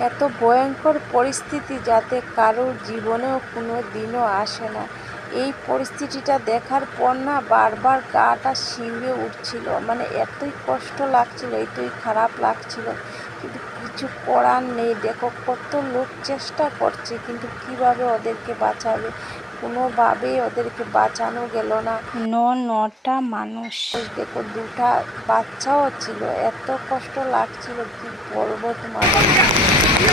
এত ভয়ঙ্কর পরিস্থিতি যাতে কারোর জীবনেও কোনো দিনও আসে না। এই পরিস্থিতিটা দেখার পর না বারবার গাটা শিউরে উঠছিল। মানে এতই কষ্ট লাগছিল, এতই খারাপ লাগছিল। কিন্তু কিছু করার নেই। দেখো কত লোক চেষ্টা করছে, কিন্তু কীভাবে ওদেরকে বাঁচাবে? কোনোভাবেই ওদেরকে বাঁচানো গেল না। ন নটা মানুষ। দেখো দুটা বাচ্চাও ছিল। এত কষ্ট লাগছিল, কি বলব তোমাদের? Hey,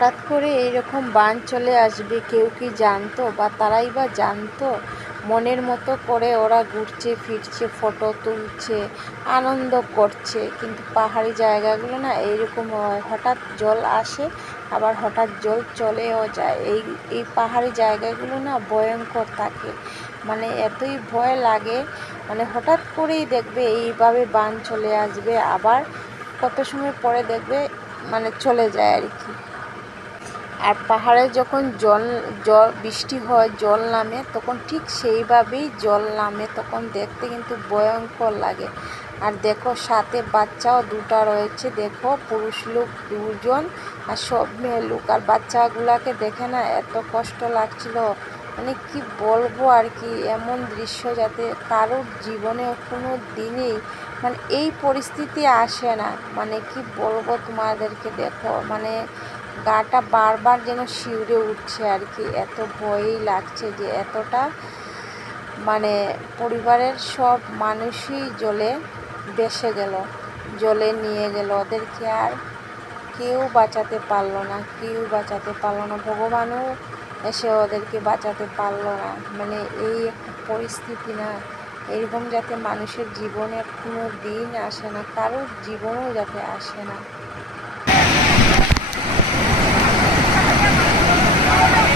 হঠাৎ করে এইরকম বান চলে আসবে, কেউ কি জানতো বা তারাই বা জানতো? মনের মতো করে ওরা ঘুরছে, ফিরছে, ফটো তুলছে, আনন্দ করছে। কিন্তু পাহাড়ি জায়গাগুলো না এইরকম হঠাৎ জল আসে, আবার হঠাৎ জল চলেও যায়। এই এই পাহাড়ি জায়গাগুলো না ভয়ঙ্কর থাকে। মানে এতই ভয় লাগে মানে হঠাৎ করেই দেখবে এইভাবে বান চলে আসবে, আবার কত সময় পরে দেখবে মানে চলে যায় আর কি। আর পাহাড়ে যখন জল জল, বৃষ্টি হয়, জল নামে, তখন ঠিক সেইভাবেই জল নামে, তখন দেখতে কিন্তু ভয়ঙ্কর লাগে। আর দেখো, সাথে বাচ্চাও দুটা রয়েছে, দেখো, পুরুষ লোক দুজন আর সব মেয়ে লোক। আর বাচ্চাগুলাকে দেখে না এত কষ্ট লাগছিল। মানে কি বলব আর কি, এমন দৃশ্য যাতে কারোর জীবনে কোনো দিনই মানে এই পরিস্থিতি আসে না। মানে কি বলব তোমাদেরকে দেখো মানে গাটা বারবার যেন শিউরে উঠছে আর কি। এত ভয়ই লাগছে যে এতটা মানে পরিবারের সব মানুষই জলে বেসে গেল, জলে নিয়ে গেল। ওদেরকে আর কেউ বাঁচাতে পারল না, কেউ বাঁচাতে পারল না। ভগবানও এসে ওদেরকে বাঁচাতে পারল না। মানে এই একটা পরিস্থিতি না, এরকম যাতে মানুষের জীবনে কোনো দিন আসে না, কারোর জীবনেও যাতে আসে না। Thank you.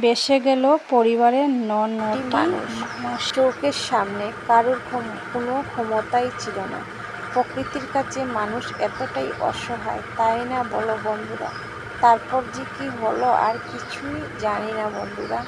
বেসে গেল পরিবারের নন মানুষ চোখের সামনে কারোর কোনো ক্ষমতাই ছিল না। প্রকৃতির কাছে মানুষ এতটাই অসহায়, তাই না বলো বন্ধুরা? তারপর যে কি হলো আর কিছুই জানি না বন্ধুরা।